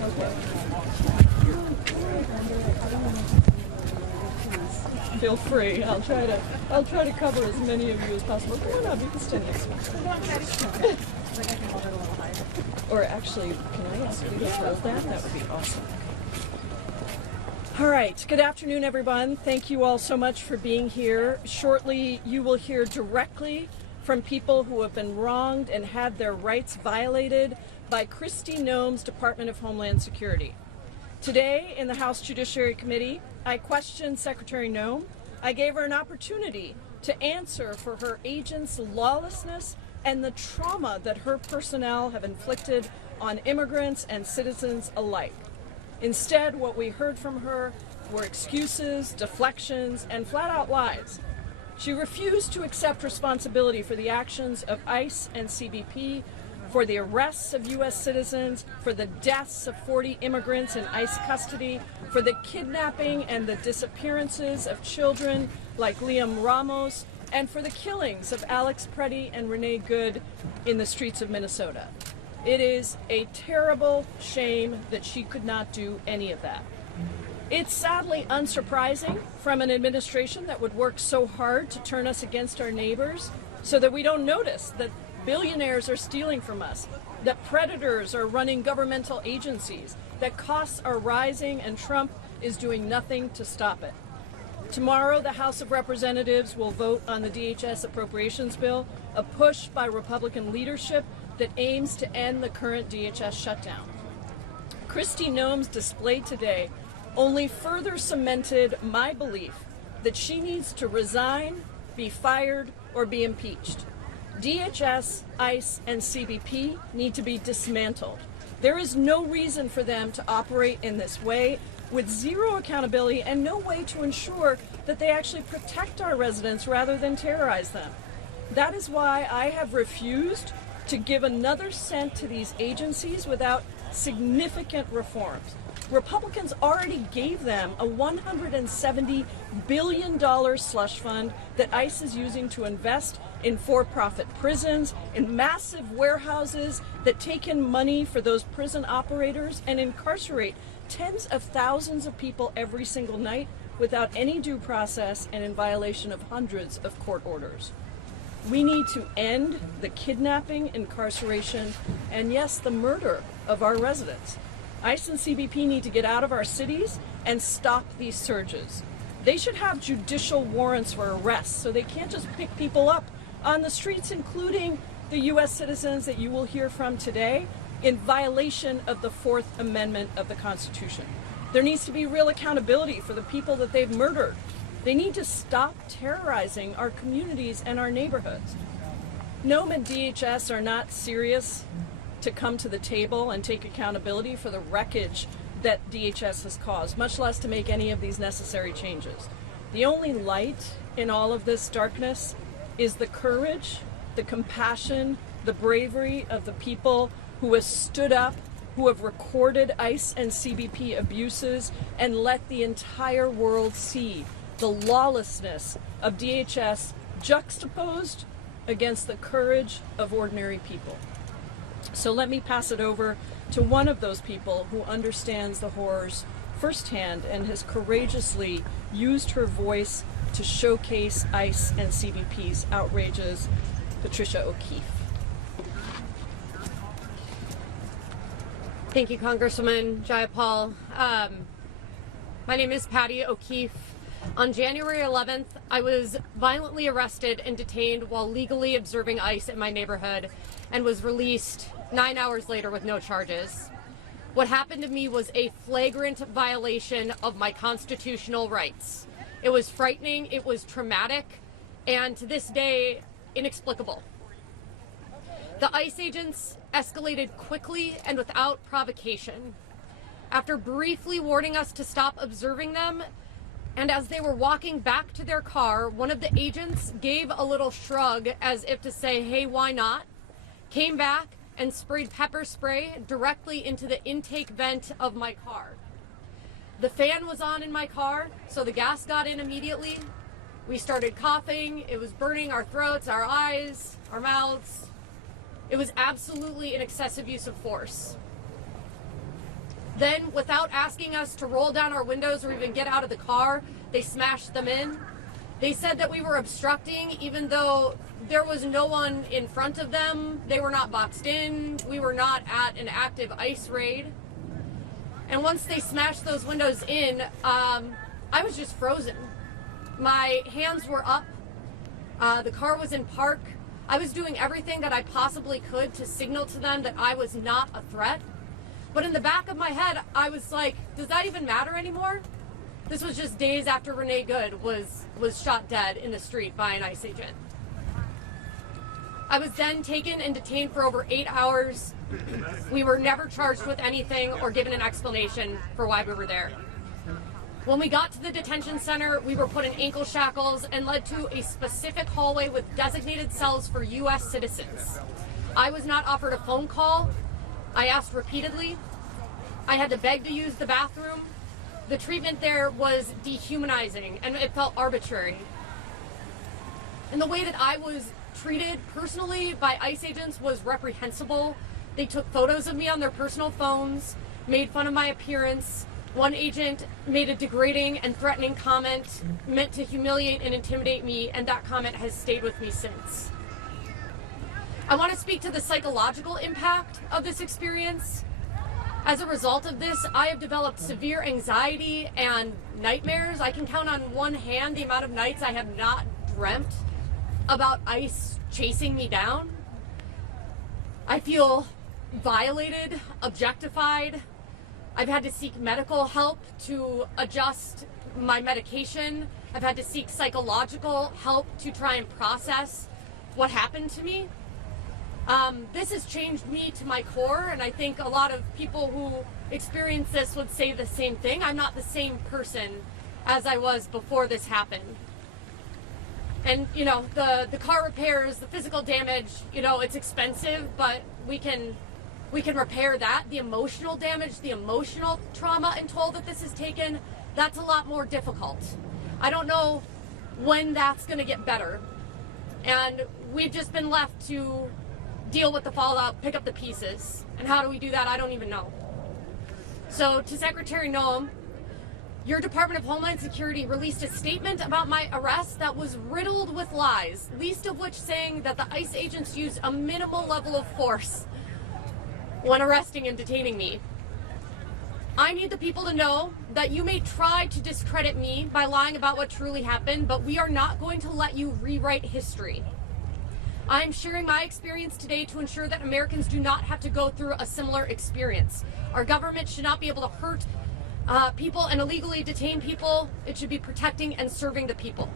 Okay. Feel free. I'll try to cover as many of you as possible. Come on up, you can stand next to me. Or actually, can I ask you to hold that? That would be awesome. All right. Good afternoon, everyone. Thank you all so much for being here. Shortly, you will hear directly from people who have been wronged and had their rights violated by Kristi Noem's Department of Homeland Security. Today, in the House Judiciary Committee, I questioned Secretary Noem. I gave her an opportunity to answer for her agents' lawlessness and the trauma that her personnel have inflicted on immigrants and citizens alike. Instead, what we heard from her were excuses, deflections, and flat-out lies. She refused to accept responsibility for the actions of ICE and CBP, for the arrests of U.S. citizens, for the deaths of 40 immigrants in ICE custody, for the kidnapping and the disappearances of children like Liam Ramos, and for the killings of Alex Preddy and Renee Good in the streets of Minnesota. It is a terrible shame that she could not do any of that. It's sadly unsurprising from an administration that would work so hard to turn us against our neighbors so that we don't notice that billionaires are stealing from us, that predators are running governmental agencies, that costs are rising and Trump is doing nothing to stop it. Tomorrow, the House of Representatives will vote on the DHS appropriations bill, a push by Republican leadership that aims to end the current DHS shutdown. Kristi Noem's display today only further cemented my belief that she needs to resign, be fired, or be impeached. DHS, ICE, and CBP need to be dismantled. There is no reason for them to operate in this way with zero accountability and no way to ensure that they actually protect our residents rather than terrorize them. That is why I have refused to give another cent to these agencies without significant reforms. Republicans already gave them a $170 billion slush fund that ICE is using to invest in for-profit prisons, in massive warehouses that take in money for those prison operators and incarcerate tens of thousands of people every single night without any due process and in violation of hundreds of court orders. We need to end the kidnapping, incarceration, and yes, the murder of our residents. ICE and CBP need to get out of our cities and stop these surges. They should have judicial warrants for arrests so they can't just pick people up on the streets, including the U.S. citizens that you will hear from today, in violation of the Fourth Amendment of the Constitution. There needs to be real accountability for the people that they've murdered. They need to stop terrorizing our communities and our neighborhoods. Noem and DHS are not serious to come to the table and take accountability for the wreckage that DHS has caused, much less to make any of these necessary changes. The only light in all of this darkness is the courage, the compassion, the bravery of the people who have stood up, who have recorded ICE and CBP abuses and let the entire world see the lawlessness of DHS juxtaposed against the courage of ordinary people. So let me pass it over to one of those people who understands the horrors firsthand and has courageously used her voice to showcase ICE and CBP's outrages, Patricia O'Keefe. Thank you, Congresswoman Jayapal. My name is Patty O'Keefe. On January 11th, I was violently arrested and detained while legally observing ICE in my neighborhood and was released 9 hours later with no charges. What happened to me was a flagrant violation of my constitutional rights. It was frightening, it was traumatic, and to this day, inexplicable. The ICE agents escalated quickly and without provocation. After briefly warning us to stop observing them, and as they were walking back to their car, one of the agents gave a little shrug as if to say, hey, why not? Came back and sprayed pepper spray directly into the intake vent of my car. The fan was on in my car, so the gas got in immediately. We started coughing. It was burning our throats, our eyes, our mouths. It was absolutely an excessive use of force. Then, without asking us to roll down our windows or even get out of the car, they smashed them in. They said that we were obstructing, even though there was no one in front of them. They were not boxed in. We were not at an active ICE raid. And once they smashed those windows in, I was just frozen. My hands were up. The car was in park. I was doing everything that I possibly could to signal to them that I was not a threat. But in the back of my head, I was like, does that even matter anymore? This was just days after Renee Good was shot dead in the street by an ICE agent. I was then taken and detained for over 8 hours. We were never charged with anything or given an explanation for why we were there. When we got to the detention center, we were put in ankle shackles and led to a specific hallway with designated cells for U.S. citizens. I was not offered a phone call. I asked repeatedly. I had to beg to use the bathroom. The treatment there was dehumanizing and it felt arbitrary. And the way that I was treated personally by ICE agents was reprehensible. They took photos of me on their personal phones, made fun of my appearance. One agent made a degrading and threatening comment meant to humiliate and intimidate me, and that comment has stayed with me since. I want to speak to the psychological impact of this experience. As a result of this, I have developed severe anxiety and nightmares. I can count on one hand the amount of nights I have not dreamt about ICE chasing me down. I feel violated, objectified. I've had to seek medical help to adjust my medication. I've had to seek psychological help to try and process what happened to me. This has changed me to my core, and I think a lot of people who experience this would say the same thing. I'm not the same person as I was before this happened. And, you know, the car repairs, the physical damage, you know, it's expensive, but we can repair that. The emotional damage, the emotional trauma and toll that this has taken, that's a lot more difficult. I don't know when that's going to get better. And we've just been left to deal with the fallout, pick up the pieces. And how do we do that? I don't even know. So to Secretary Noem, your Department of Homeland Security released a statement about my arrest that was riddled with lies, least of which saying that the ICE agents used a minimal level of force when arresting and detaining me. I need the people to know that you may try to discredit me by lying about what truly happened, but we are not going to let you rewrite history. I am sharing my experience today to ensure that Americans do not have to go through a similar experience. Our government should not be able to hurt people and illegally detain people. It should be protecting and serving the people.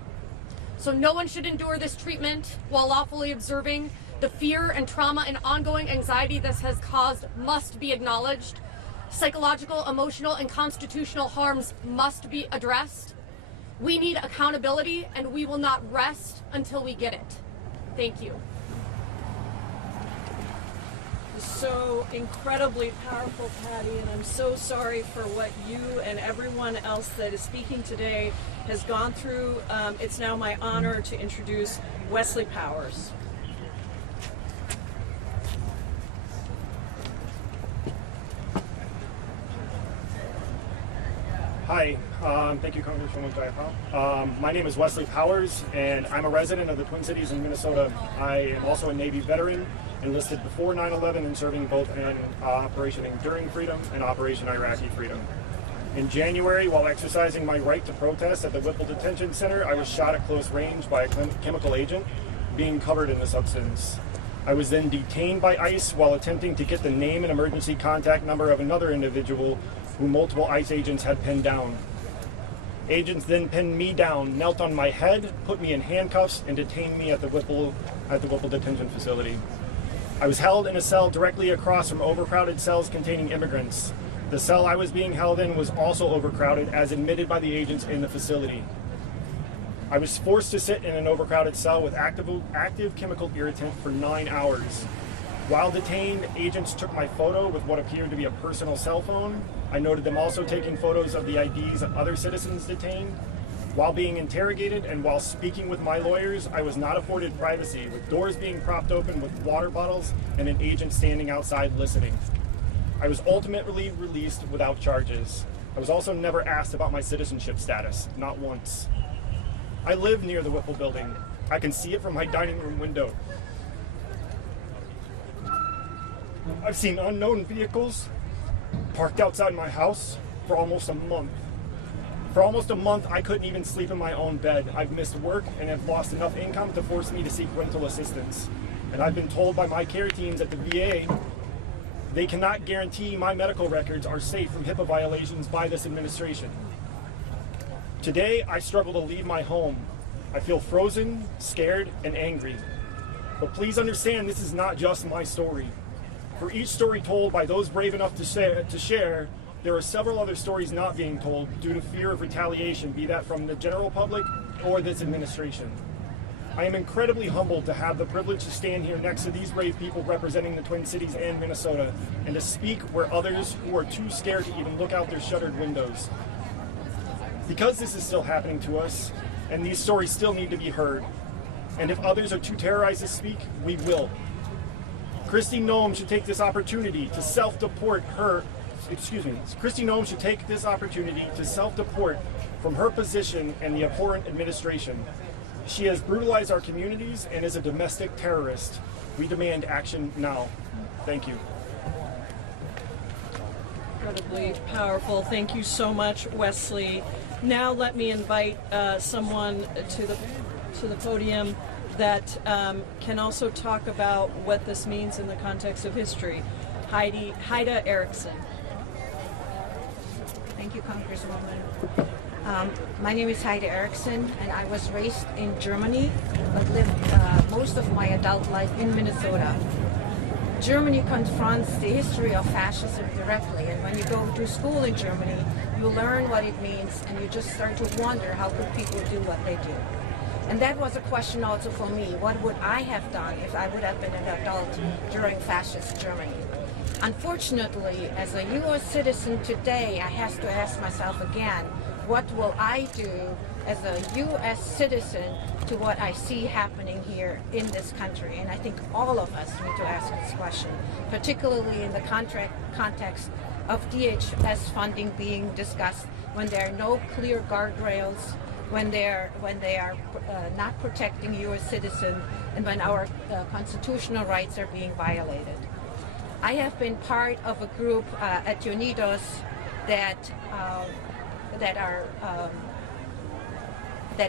So no one should endure this treatment while lawfully observing. The fear and trauma and ongoing anxiety this has caused must be acknowledged. Psychological, emotional, and constitutional harms must be addressed. We need accountability, and we will not rest until we get it. Thank you. So incredibly powerful, Patty, and I'm so sorry for what you and everyone else that is speaking today has gone through. It's now my honor to introduce Wesley Powers. Hi, thank you, Congresswoman Jayapal. My name is Wesley Powers, and I'm a resident of the Twin Cities in Minnesota. I am also a Navy veteran, enlisted before 9/11 and serving both in Operation Enduring Freedom and Operation Iraqi Freedom. In January, while exercising my right to protest at the Whipple Detention Center, I was shot at close range by a chemical agent, being covered in the substance. I was then detained by ICE while attempting to get the name and emergency contact number of another individual who multiple ICE agents had pinned down. Agents then pinned me down, knelt on my head, put me in handcuffs, and detained me at the Whipple Detention Facility. I was held in a cell directly across from overcrowded cells containing immigrants. The cell I was being held in was also overcrowded, as admitted by the agents in the facility. I was forced to sit in an overcrowded cell with active chemical irritant for 9 hours. While detained, agents took my photo with what appeared to be a personal cell phone. I noted them also taking photos of the IDs of other citizens detained. While being interrogated and while speaking with my lawyers, I was not afforded privacy, with doors being propped open with water bottles and an agent standing outside listening. I was ultimately released without charges. I was also never asked about my citizenship status, not once. I live near the Whipple building. I can see it from my dining room window. I've seen unknown vehicles parked outside my house for almost a month. For almost a month, I couldn't even sleep in my own bed. I've missed work and have lost enough income to force me to seek rental assistance. And I've been told by my care teams at the VA they cannot guarantee my medical records are safe from HIPAA violations by this administration. Today, I struggle to leave my home. I feel frozen, scared, and angry. But please understand, this is not just my story. For each story told by those brave enough to share, there are several other stories not being told due to fear of retaliation, be that from the general public or this administration. I am incredibly humbled to have the privilege to stand here next to these brave people representing the Twin Cities and Minnesota, and to speak where others who are too scared to even look out their shuttered windows. Because this is still happening to us, and these stories still need to be heard, and if others are too terrorized to speak, we will. Kristi Noem should take this opportunity to self-deport from her position and the abhorrent administration. She has brutalized our communities and is a domestic terrorist. We demand action now. Thank you. Incredibly powerful. Thank you so much, Wesley. Now let me invite someone to the podium that can also talk about what this means in the context of history. Heidi Ericson. Thank you, Congresswoman. My name is Heidi Ericson, and I was raised in Germany, but lived most of my adult life in Minnesota. Germany confronts the history of fascism directly, and when you go to school in Germany, you learn what it means, and you just start to wonder how could people do what they do. And that was a question also for me. What would I have done if I would have been an adult during fascist Germany? Unfortunately, as a U.S. citizen today, I have to ask myself again, what will I do as a U.S. citizen to what I see happening here in this country? And I think all of us need to ask this question, particularly in the context of DHS funding being discussed when there are no clear guardrails, when they are not protecting U.S. citizens, and when our constitutional rights are being violated. I have been part of a group at Unidos that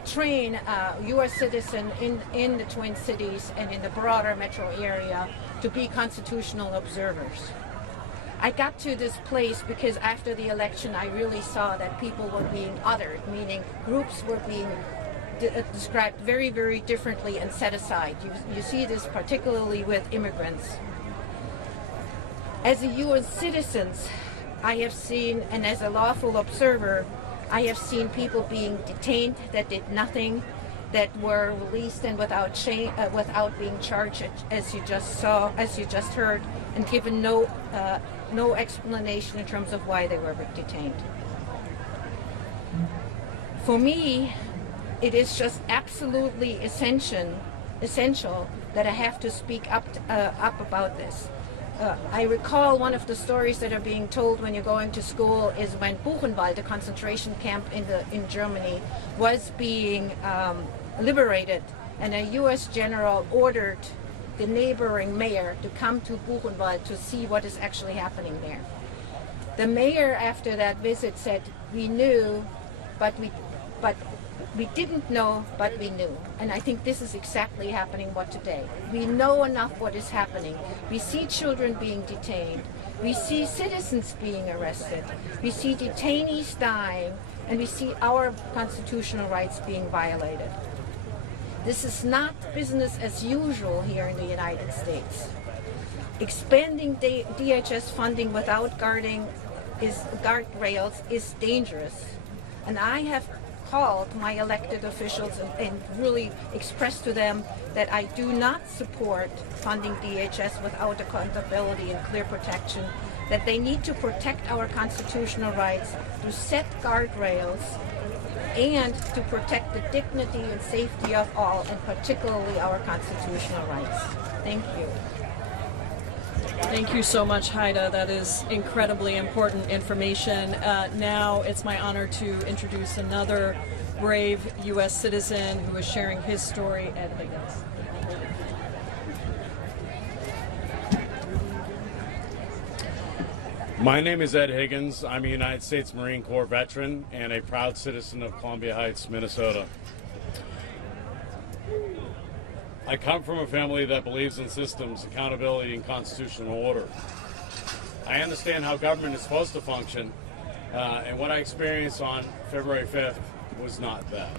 train U.S. citizens in the Twin Cities and in the broader metro area to be constitutional observers. I got to this place because after the election I really saw that people were being othered, meaning groups were being described very, very differently and set aside. You see this particularly with immigrants. As a U.S. citizen, I have seen, and as a lawful observer, I have seen people being detained that did nothing, that were released and without being charged, as you just heard, and given no explanation in terms of why they were detained. For me, it is just absolutely essential that I have to speak up about this. I recall one of the stories that are being told when you're going to school is when Buchenwald, the concentration camp in Germany, was being liberated, and a U.S. general ordered the neighboring mayor to come to Buchenwald to see what is actually happening there. The mayor, after that visit, said, "We knew, but we didn't know, but we knew." And I think this is exactly happening today. We know enough what is happening. We see children being detained. We see citizens being arrested. We see detainees dying, and we see our constitutional rights being violated. This is not business as usual here in the United States. Expanding DHS funding without guardrails is dangerous. And I have called my elected officials and really expressed to them that I do not support funding DHS without accountability and clear protection, that they need to protect our constitutional rights to set guardrails and to protect the dignity and safety of all, and particularly our constitutional rights. Thank you. Thank you so much, Heidi. That is incredibly important information. Now it's my honor to introduce another brave U.S. citizen who is sharing his story, Ed Higgins. My name is Ed Higgins. I'm a United States Marine Corps veteran and a proud citizen of Columbia Heights, Minnesota. I come from a family that believes in systems, accountability, and constitutional order. I understand how government is supposed to function, and what I experienced on February 5th was not that.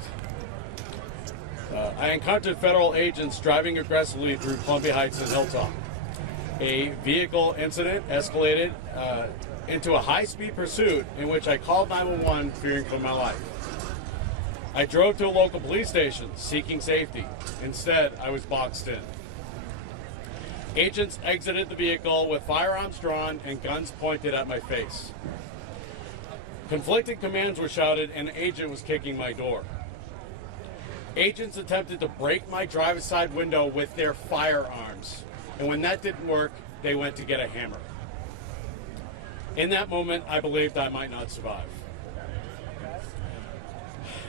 I encountered federal agents driving aggressively through Columbia Heights and Hilltop. A vehicle incident escalated into a high-speed pursuit in which I called 911 fearing for my life. I drove to a local police station seeking safety. Instead, I was boxed in. Agents exited the vehicle with firearms drawn and guns pointed at my face. Conflicting commands were shouted and an agent was kicking my door. Agents attempted to break my driver's side window with their firearms. And when that didn't work, they went to get a hammer. In that moment, I believed I might not survive.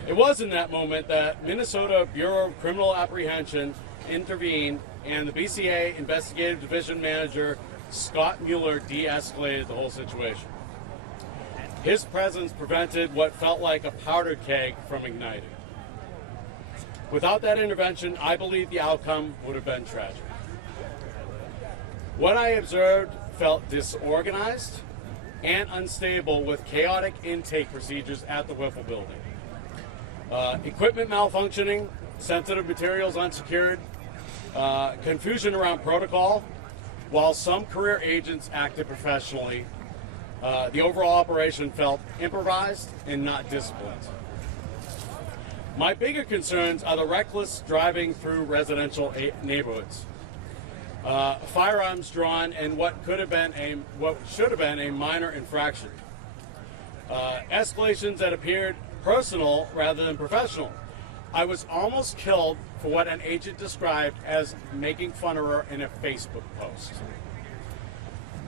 It was in that moment that Minnesota Bureau of Criminal Apprehension intervened and the BCA Investigative Division Manager, Scott Mueller, de-escalated the whole situation. His presence prevented what felt like a powder keg from igniting. Without that intervention, I believe the outcome would have been tragic. What I observed felt disorganized and unstable with chaotic intake procedures at the Whipple building. Equipment malfunctioning, sensitive materials unsecured, confusion around protocol. While some career agents acted professionally, the overall operation felt improvised and not disciplined. My bigger concerns are the reckless driving through residential neighborhoods. Firearms drawn and what should have been a minor infraction. Escalations that appeared personal rather than professional. I was almost killed for what an agent described as making fun of her in a Facebook post.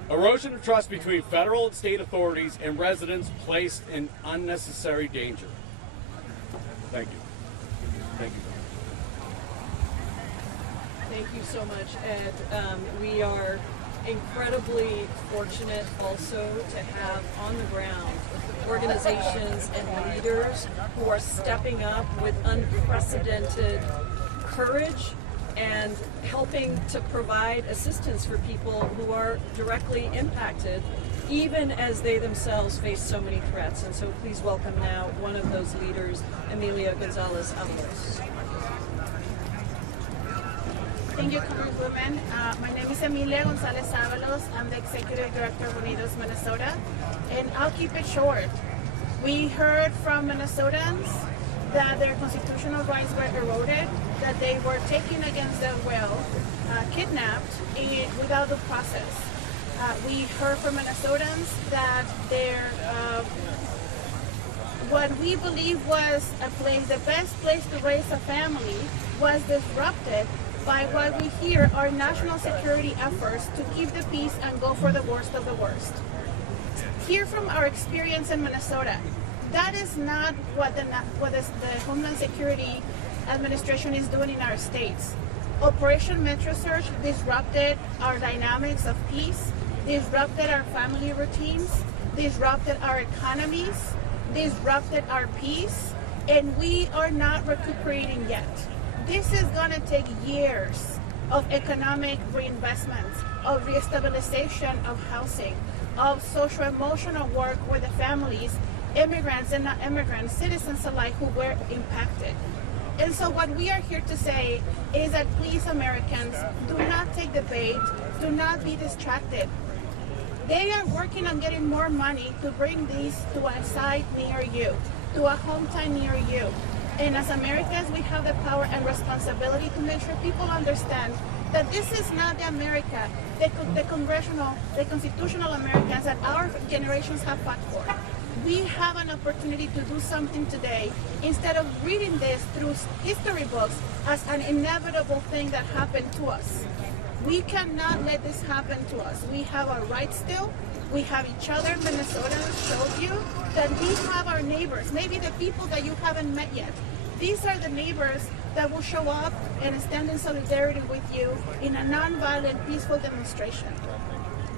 Erosion of trust between federal and state authorities and residents placed in unnecessary danger. Thank you. Thank you. Thank you so much, Ed. We are incredibly fortunate also to have on the ground organizations and leaders who are stepping up with unprecedented courage and helping to provide assistance for people who are directly impacted, even as they themselves face so many threats. And so please welcome now one of those leaders, Emilia Gonzalez-Avalos. Thank you, Congresswoman. My name is Emilia Gonzalez-Avalos. I'm the Executive Director of Unidos Minnesota, and I'll keep it short. We heard from Minnesotans that their constitutional rights were eroded, that they were taken against their will, kidnapped without due process. We heard from Minnesotans that what we believe was the best place to raise a family was disrupted by what we hear are national security efforts to keep the peace and go for the worst of the worst. Hear from our experience in Minnesota. That is not what the Homeland Security Administration is doing in our states. Operation Metro Search disrupted our dynamics of peace, disrupted our family routines, disrupted our economies, disrupted our peace, and we are not recuperating yet. This is going to take years of economic reinvestment, of restabilization of housing, of social-emotional work with the families, immigrants and not immigrants, citizens alike who were impacted. And so what we are here to say is that please, Americans, do not take the bait, do not be distracted. They are working on getting more money to bring these to a site near you, to a hometown near you. And as Americans, we have the power and responsibility to make sure people understand that this is not the America, the constitutional Americans that our generations have fought for. We have an opportunity to do something today instead of reading this through history books as an inevitable thing that happened to us. We cannot let this happen to us. We have our rights still. We have each other. Minnesota showed you that we have our neighbors, maybe the people that you haven't met yet. These are the neighbors that will show up and stand in solidarity with you in a nonviolent, peaceful demonstration.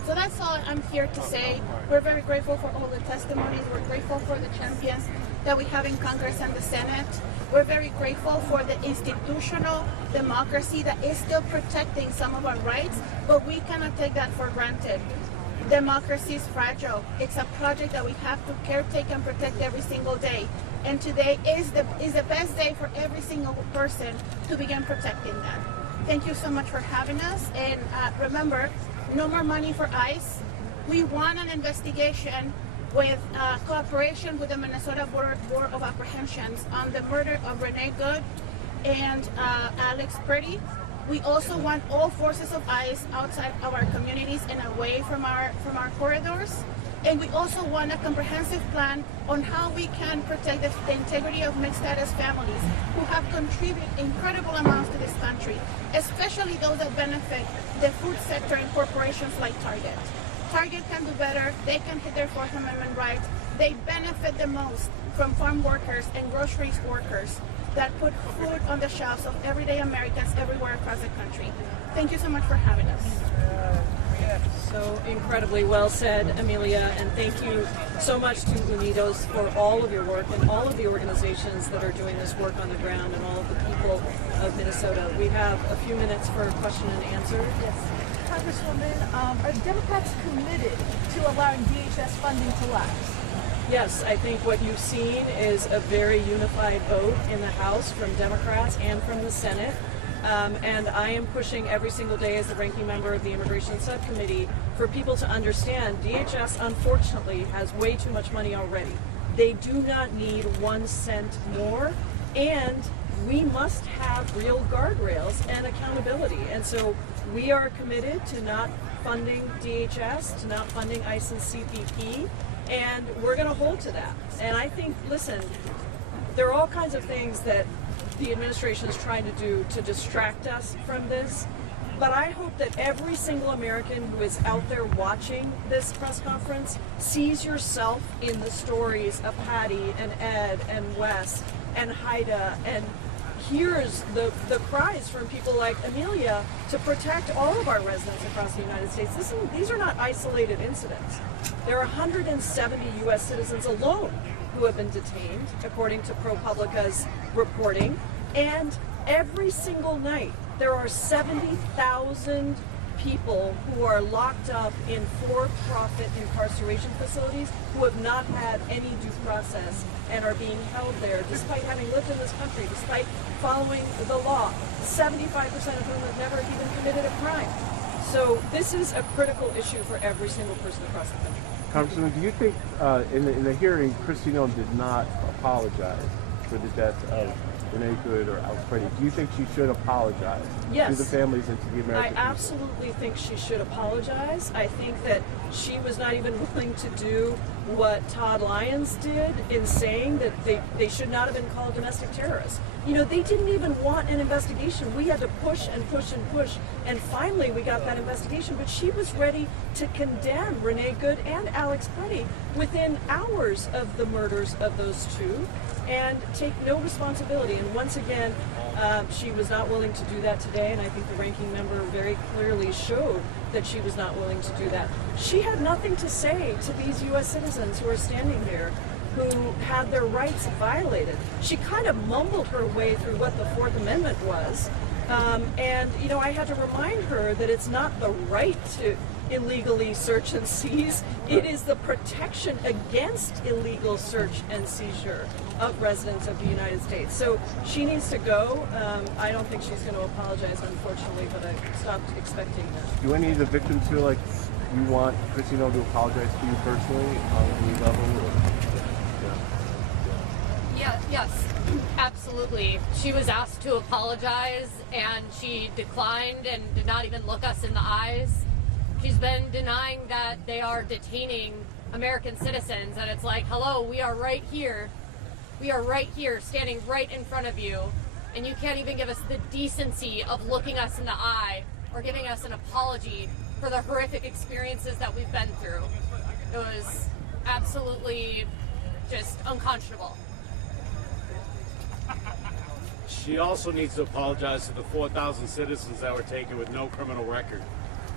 So that's all I'm here to say. We're very grateful for all the testimonies. We're grateful for the champions that we have in Congress and the Senate. We're very grateful for the institutional democracy that is still protecting some of our rights, but we cannot take that for granted. Democracy is fragile. It's a project that we have to caretake and protect every single day. And today is the best day for every single person to begin protecting that. Thank you so much for having us. And remember, no more money for ICE. We want an investigation with cooperation with the Minnesota Board of Apprehensions on the murder of Renee Good and Alex Purdy. We also want all forces of ICE outside of our communities and away from our corridors. And we also want a comprehensive plan on how we can protect the integrity of mixed status families who have contributed incredible amounts to this country, especially those that benefit the food sector and corporations like Target. Target can do better. They can hit their Fourth Amendment rights. They benefit the most from farm workers and groceries workers that put food on the shelves of everyday Americans everywhere across the country. Thank you so much for having us. So incredibly well said, Amelia, and thank you so much to Unidos for all of your work and all of the organizations that are doing this work on the ground and all of the people of Minnesota. We have a few minutes for question and answer. Yes. Congresswoman, are Democrats committed to allowing DHS funding to lapse? Yes, I think what you've seen is a very unified vote in the House from Democrats and from the Senate. And I am pushing every single day as the ranking member of the Immigration Subcommittee for people to understand DHS, unfortunately, has way too much money already. They do not need 1 cent more, and we must have real guardrails and accountability. And so we are committed to not funding DHS, to not funding ICE and CPP, and we're going to hold to that. And I think, listen, there are all kinds of things that the administration is trying to do to distract us from this. But I hope that every single American who is out there watching this press conference sees yourself in the stories of Patty and Ed and Wes and Haida and hears the cries from people like Amelia to protect all of our residents across the United States. These are not isolated incidents. There are 170 U.S. citizens alone who have been detained, according to ProPublica's reporting. And every single night, there are 70,000 people who are locked up in for-profit incarceration facilities who have not had any due process and are being held there despite having lived in this country, despite following the law, 75% of whom have never even committed a crime. So this is a critical issue for every single person across the country. Congresswoman, do you think in the hearing, Kristi Noem did not apologize for the death of Renee Good or Alex Purdy? Do you think she should apologize Yes. to the families and to the American I people? absolutely think she should apologize. I think that she was not even willing to do what Todd Lyons did in saying that they should not have been called domestic terrorists. You know, they didn't even want an investigation. We had to push and push and push, and finally we got that investigation. But she was ready to condemn Renee Good and Alex Purdy within hours of the murders of those two and take no responsibility. And once again, she was not willing to do that today, and I think the ranking member very clearly showed that she was not willing to do that. She had nothing to say to these U.S. citizens who are standing here who had their rights violated. She kind of mumbled her way through what the Fourth Amendment was. And, you know, I had to remind her that it's not the right to illegally search and seize. It is the protection against illegal search and seizure of residents of the United States. So she needs to go. I don't think she's going to apologize, unfortunately, but I stopped expecting that. Do any of the victims feel like you want Kristi Noem to apologize to you personally on any level? Yes, absolutely. She was asked to apologize and she declined and did not even look us in the eyes. She's been denying that they are detaining American citizens, and it's like, hello, we are right here. We are right here, standing right in front of you, and you can't even give us the decency of looking us in the eye or giving us an apology for the horrific experiences that we've been through. It was absolutely just unconscionable. She also needs to apologize to the 4,000 citizens that were taken with no criminal record.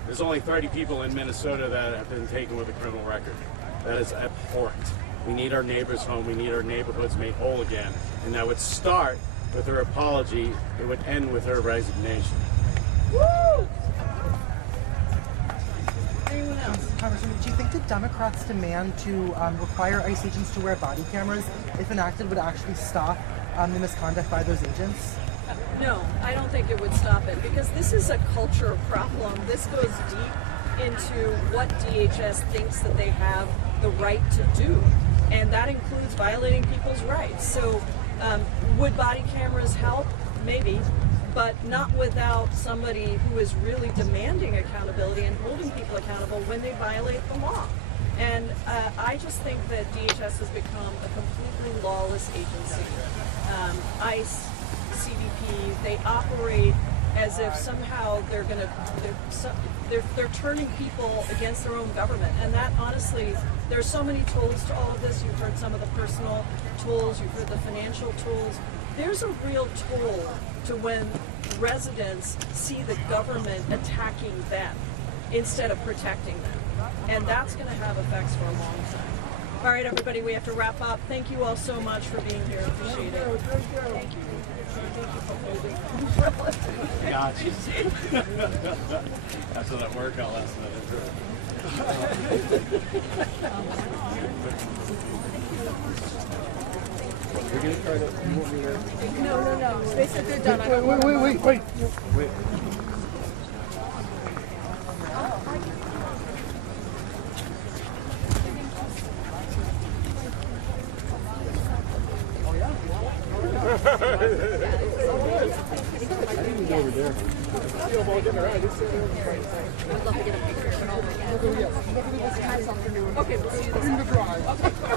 There's only 30 people in Minnesota that have been taken with a criminal record. That is abhorrent. We need our neighbors home. We need our neighborhoods made whole again. And that would start with her apology. It would end with her resignation. Woo! Anyone else? Congresswoman, do you think the Democrats' demand to require ICE agents to wear body cameras, if enacted, would actually stop the misconduct by those agents? No, I don't think it would stop it, because this is a culture problem. This goes deep into what DHS thinks that they have the right to do, and that includes violating people's rights. So would body cameras help? Maybe, but not without somebody who is really demanding accountability and holding people accountable when they violate the law. And I just think that DHS has become a completely lawless agency. ICE, CBP, they operate as if somehow they're turning people against their own government. And that, honestly, there's so many tools to all of this. You've heard some of the personal tools, you've heard the financial tools. There's a real tool to when residents see the government attacking them instead of protecting them. And that's going to have effects for a long time. All right, everybody, we have to wrap up. Thank you all so much for being here. Appreciate it. Thank you. Got you. That's what worked out last night. We're gonna try to. You want me to? No. They said they're done. Wait. I didn't go over there. Okay, we'll see you this afternoon.